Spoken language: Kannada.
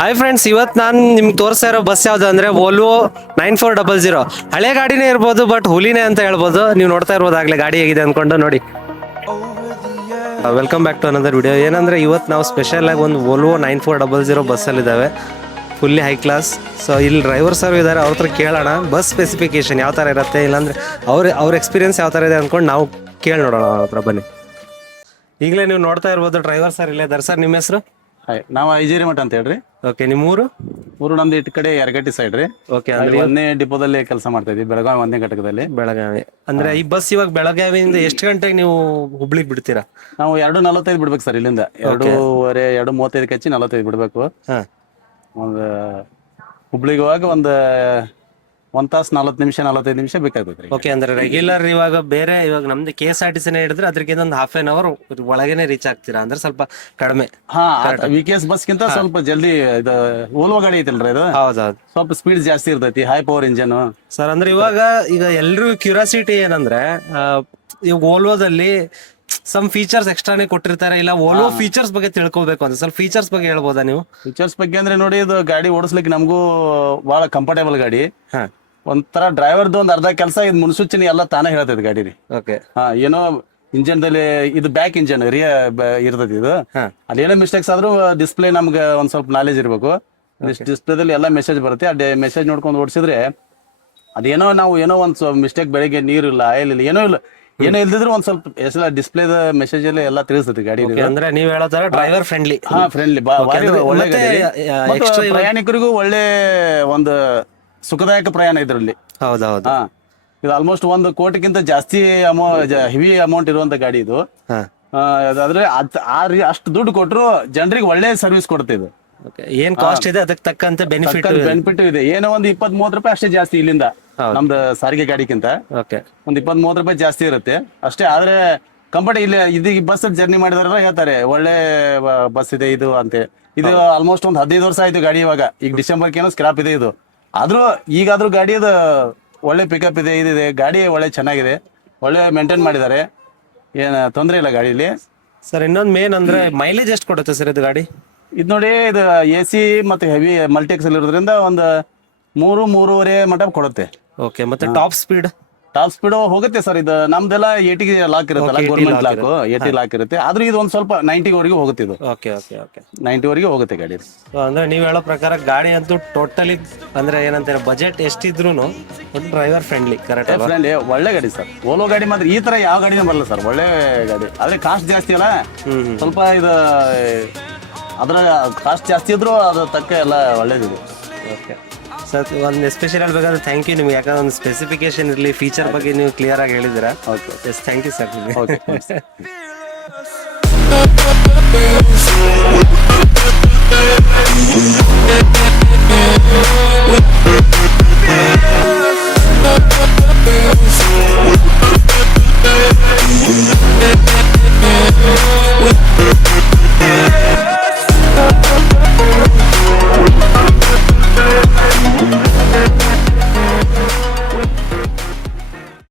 ಹಾಯ್ ಫ್ರೆಂಡ್ಸ್, ಇವತ್ತು ನಾನು ನಿಮ್ಗೆ ತೋರಿಸ್ತಾ ಇರೋ ಬಸ್ ಯಾವುದು ಅಂದರೆ ವೋಲ್ವೋ 9400. ಹಳೆ ಗಾಡಿನೇ ಇರ್ಬೋದು, ಬಟ್ ಹುಲಿನೇ ಅಂತ ಹೇಳ್ಬೋದು. ನೀವು ನೋಡ್ತಾ ಇರ್ಬೋದಾಗಲೇ ಗಾಡಿ ಹೇಗಿದೆ ಅಂದ್ಕೊಂಡು ನೋಡಿ. Welcome back to another video. ಏನಂದರೆ ಇವತ್ತು ನಾವು ಸ್ಪೆಷಲಾಗಿ ಒಂದು ವೋಲ್ವೋ 9400 ಬಸ್ಸಲ್ಲಿದ್ದಾವೆ, ಫುಲ್ಲಿ ಹೈ ಕ್ಲಾಸ್. ಸೊ ಇಲ್ಲಿ ಡ್ರೈವರ್ ಸರ್ ಇದ್ದಾರೆ, ಅವ್ರ ಹತ್ರ ಕೇಳೋಣ ಬಸ್ ಸ್ಪೆಸಿಫಿಕೇಶನ್ ಯಾವ ಥರ ಇರುತ್ತೆ, ಇಲ್ಲಾಂದರೆ ಅವ್ರ ಎಕ್ಸ್ಪೀರಿಯನ್ಸ್ ಯಾವ ಥರ ಇದೆ ಅಂದ್ಕೊಂಡು ನಾವು ಕೇಳಿ ನೋಡೋಣ ಅವ್ರ ಹತ್ರ. ಬನ್ನಿ. ಈಗಲೇ ನೀವು ನೋಡ್ತಾ ಇರ್ಬೋದು ಡ್ರೈವರ್ ಸರ್ ಇಲ್ಲೇ ಇದ್ದಾರೆ. ಸರ್ ನಿಮ್ಮ ಹೆಸರು? ನಾವು ಐಜೇರಿ ಮಠ ಅಂತ ಹೇಳ್ರಿ. ಓಕೆ, ನಿಮ್ಮ ಊರು? ಊರು ನಮ್ದು ಇಟ್ ಕಡೆ ಯರಗಟ್ಟಿ ಸೈಡ್ ರೀ. ಓಕೆ, ಅಂದ್ರೆ ಒಂದೇ ಡಿಪೋದಲ್ಲಿ ಕೆಲಸ ಮಾಡ್ತಾ ಇದ್ವಿ, ಬೆಳಗಾವಿ ಒಂದೇ ಘಟಕದಲ್ಲಿ. ಬೆಳಗಾವಿ ಅಂದ್ರೆ ಈ ಬಸ್ ಇವಾಗ ಬೆಳಗಾವಿಯಿಂದ ಎಷ್ಟು ಗಂಟೆಗೆ ನೀವು ಹುಬ್ಳಿಗೆ ಬಿಡ್ತೀರಾ? ನಾವು 2:45 ಬಿಡ್ಬೇಕು ಸರ್ ಇಲ್ಲಿಂದ. 2:30 2:35 ಹಚ್ಚಿ 45 ಬಿಡ್ಬೇಕು. ಒಂದು ಹುಬ್ಳಿಗೆ ಹೋಗಿ ಒಂದು 1 ತಾಸು 45 ನಿಮಿಷ ಬೇಕಾಗ್ತೈತ್ರಿ. ಓಕೆ, ಅಂದ್ರೆ ರೆಗ್ಯುಲರ್ ಇವಾಗ ನಮ್ದು KSRTC ಹಿಡಿದ್ರೆ ಅದಕ್ಕಿಂತ ಒಂದು ಹಾಫ್ ಆನ್ ಅವರ್ ಒಳಗೇನೆ ರೀಚ್ ಆಗ್ತೀರಾ, ಅಂದ್ರೆ ಸ್ವಲ್ಪ ಕಡಿಮೆ. VKS ಬಸ್ಗಿಂತ ಸ್ವಲ್ಪ ಜಲ್ದಿ. ಇದು ಓಲ್ವೋ ಗಾಡಿ ಐತಲ್ರಿ, ಇದು ಹೌದೌದು, ಸ್ವಲ್ಪ ಸ್ಪೀಡ್ ಜಾಸ್ತಿ ಇರ್ತೈತಿ, ಹೈ ಪವರ್ ಇಂಜನ್. ಸರ್ ಅಂದ್ರೆ ಈಗ ಎಲ್ರಿಗೂ ಕ್ಯೂರಿಯಾಸಿಟಿ ಏನಂದ್ರೆ, ಈಗ ಓಲ್ವೋದಲ್ಲಿ ಸಮ್ ಫೀಚರ್ಸ್ ಎಕ್ಸ್ಟ್ರಾನೇ ಕೊಟ್ಟಿರ್ತಾರೆ, ಇಲ್ಲ ಓಲ್ವೋ ಫೀಚರ್ಸ್ ಬಗ್ಗೆ ತಿಳ್ಕೊಬೇಕು ಅಂತ. ಸ್ವಲ್ಪ ಫೀಚರ್ಸ್ ಬಗ್ಗೆ ಹೇಳ್ಬೋದಾ ನೀವು? ಫೀಚರ್ಸ್ ಬಗ್ಗೆ ಅಂದ್ರೆ ನೋಡಿ, ಇದು ಗಾಡಿ ಓಡಿಸ್ಲಿಕ್ಕೆ ನಮಗೂ ಬಹಳ ಕಂಫರ್ಟೇಬಲ್ ಗಾಡಿ. ಒಂಥರ ಡ್ರೈವರ್ದು ಒಂದು ಅರ್ಧ ಕೆಲಸ ಇದು ಮುನ್ಸೂಚನೆ ಎಲ್ಲ ತಾನೇ ಹೇಳ್ತೈತಿ ಗಾಡಿ ರೀ. ಓಕೆ, ಏನೋ ಇಂಜನ್ ದಲ್ಲಿ ಇದು ಬ್ಯಾಕ್ ಇಂಜನ್ ಇರ್ತೈತಿ. ಇದು ಅದೇನೋ ಮಿಸ್ಟೇಕ್ಸ್ ಆದ್ರೂ ಡಿಸ್ಪ್ಲೇ ನಮ್ಗೆ ಒಂದ್ ಸ್ವಲ್ಪ ನಾಲೆಜ್ ಇರ್ಬೇಕು. ಡಿಸ್ಪ್ಲೇದಲ್ಲಿ ಎಲ್ಲ ಮೆಸೇಜ್ ಬರುತ್ತೆ, ಆ ಮೆಸೇಜ್ ನೋಡ್ಕೊಂಡು ಓಡಿಸಿದ್ರೆ ಅದೇನೋ ನಾವು ಏನೋ ಒಂದ್ ಮಿಸ್ಟೇಕ್, ಬೆಳಿಗ್ಗೆ ನೀರು ಇಲ್ಲ, ಆಯಿಲ್ ಇಲ್ಲ, ಏನೋ ಇಲ್ದಿದ್ರು ಒಂದ್ ಸ್ವಲ್ಪ ಡಿಸ್ಪ್ಲೇದ ಮೆಸೇಜ್ ಎಲ್ಲ ಎಲ್ಲ ತಿಳಿಸ್ತೈತಿ ಗಾಡಿ. ಅಂದ್ರೆ ನೀವು ಹೇಳೋ ತರ ಡ್ರೈವರ್ ಫ್ರೆಂಡ್ಲಿ. ಫ್ರೆಂಡ್ಲಿ, ಒಳ್ಳೆ ಗಾಡಿ. ಪ್ರಯಾಣಿಕರಿಗೂ ಒಳ್ಳೆ ಒಂದು ಸುಖದಾಯಕ ಪ್ರಯಾಣ ಇದ್ರಲ್ಲಿ. ಹೌದೌದು, ಇದು ಆಲ್ಮೋಸ್ಟ್ 1 ಕೋಟಿಗಿಂತ ಜಾಸ್ತಿ ಹೆವಿ ಅಮೌಂಟ್ ಇರುವಂತ ಗಾಡಿ ಇದು. ಅದಾದ್ರೆ ಅಷ್ಟು ದುಡ್ಡು ಕೊಟ್ಟರು ಜನರಿಗೆ ಒಳ್ಳೆ ಸರ್ವಿಸ್ ಕೊಡುತ್ತೆ ಇದು. ಏನ್ ಕಾಸ್ಟ್ ಇದೆ ಅದಕ್ಕೆ ತಕ್ಕಂತೆ ಬೆನಿಫಿಟ್ ಇದೆ. ಏನೋ ಒಂದು 20-30 ರೂಪಾಯಿ ಅಷ್ಟೇ ಜಾಸ್ತಿ ಇಲ್ಲಿಂದ ನಮ್ದು ಸಾರಿಗೆ ಗಾಡಿಗಿಂತ. ಒಂದು 20-30 ರೂಪಾಯಿ ಜಾಸ್ತಿ ಇರುತ್ತೆ ಅಷ್ಟೇ. ಆದ್ರೆ ಕಂಫರ್ಟ್ ಇಲ್ಲಿ ಇದೀಗ ಬಸ್ ಜರ್ನಿ ಮಾಡಿದಾರ ಹೇಳ್ತಾರೆ ಒಳ್ಳೆ ಬಸ್ ಇದೆ ಇದು ಅಂತ. ಇದು ಆಲ್ಮೋಸ್ಟ್ ಒಂದು 15 ವರ್ಷ ಆಯ್ತು ಗಾಡಿ. ಇವಾಗ ಈಗ ಡಿಸೆಂಬರ್ಗೆ ಏನೋ ಸ್ಕ್ರಾಪ್ ಇದೆ ಇದು. ಆದ್ರೂ ಈಗಾದ್ರೂ ಗಾಡಿ ಅದು ಒಳ್ಳೆ ಪಿಕಪ್ ಇದೆ, ಇದಿದೆ ಗಾಡಿ, ಒಳ್ಳೆ ಚೆನ್ನಾಗಿದೆ, ಒಳ್ಳೆ ಮೇಂಟೈನ್ ಮಾಡಿದ್ದಾರೆ, ಏನ್ ತೊಂದರೆ ಇಲ್ಲ ಗಾಡಿಲಿ. ಸರ್ ಇನ್ನೊಂದು ಮೇನ್ ಅಂದ್ರೆ ಮೈಲೇಜ್ ಎಷ್ಟು ಕೊಡುತ್ತೆ ಸರ್ ಇದು ಗಾಡಿ? ಇದು ನೋಡಿ, ಇದು AC ಮತ್ತೆ ಹೆವಿ ಮಲ್ಟಿಎಕ್ಸ್ ಇರೋದ್ರಿಂದ ಒಂದು 3-3.5 ಮಟ್ಟ ಕೊಡುತ್ತೆ. ಓಕೆ, ಮತ್ತೆ ಟಾಪ್ ಸ್ಪೀಡ್ ಹೋಗುತ್ತೆ ಸರ್. ಇದು ನಮ್ದೆಲ್ಲ 80 ಲಾಕ್ ಇರುತ್ತಲ್ಲ, ಗೌರ್ಮೆಂಟ್ ಲಾಕ್ 80 ಲಾಕ್ ಇರುತ್ತೆ. ಆದ್ರೂ ಇದು ಒಂದ್ ಸ್ವಲ್ಪ 90 ಹೋಗುತ್ತೆ. ಇದು 90 ಹೋಗುತ್ತೆ ಗಾಡಿ. ಅಂದ್ರೆ ನೀವ್ ಹೇಳೋ ಪ್ರಕಾರ ಗಾಡಿ ಅಂತೂ ಟೋಟಲಿ ಅಂದ್ರೆ ಏನಂತಾರೆ, ಬಜೆಟ್ ಎಷ್ಟಿದ್ರು ಡ್ರೈವರ್ ಫ್ರೆಂಡ್ಲಿ, ಕರೆಕ್ಟ್ ಫ್ರೆಂಡ್ಲಿ, ಒಳ್ಳೆ ಗಾಡಿ ಸರ್. ಓಲೋ ಗಾಡಿ ಮಾತ್ರ ಈ ತರ ಯಾವ ಗಾಡಿನೂ ಬರಲ್ಲ ಸರ್, ಒಳ್ಳೆ ಗಾಡಿ. ಆದ್ರೆ ಕಾಸ್ಟ್ ಜಾಸ್ತಿ ಅಲ್ಲ ಸ್ವಲ್ಪ. ಇದು ಅದ್ರ ಕಾಸ್ಟ್ ಜಾಸ್ತಿ ಇದ್ರು ಅದ್ರ ತಕ್ಕ ಎಲ್ಲ ಒಳ್ಳೇದಿದೆ. ಓಕೆ ಸರ್, ಒಂದು ಎಸ್ಪೆಷಲ್ ಹೇಳ್ಬೇಕಾದ್ರೆ ಥ್ಯಾಂಕ್ ಯು ನಿಮ್ಗೆ, ಯಾಕಂದ್ರೆ ಒಂದು ಸ್ಪೆಸಿಫಿಕೇಶನ್ ಇರಲಿ, ಫೀಚರ್ ಬಗ್ಗೆ ನೀವು ಕ್ಲಿಯರ್ ಆಗಿ ಹೇಳಿದ್ದೀರಾ. Okay, yes, thank you sir ನಿಮಗೆ.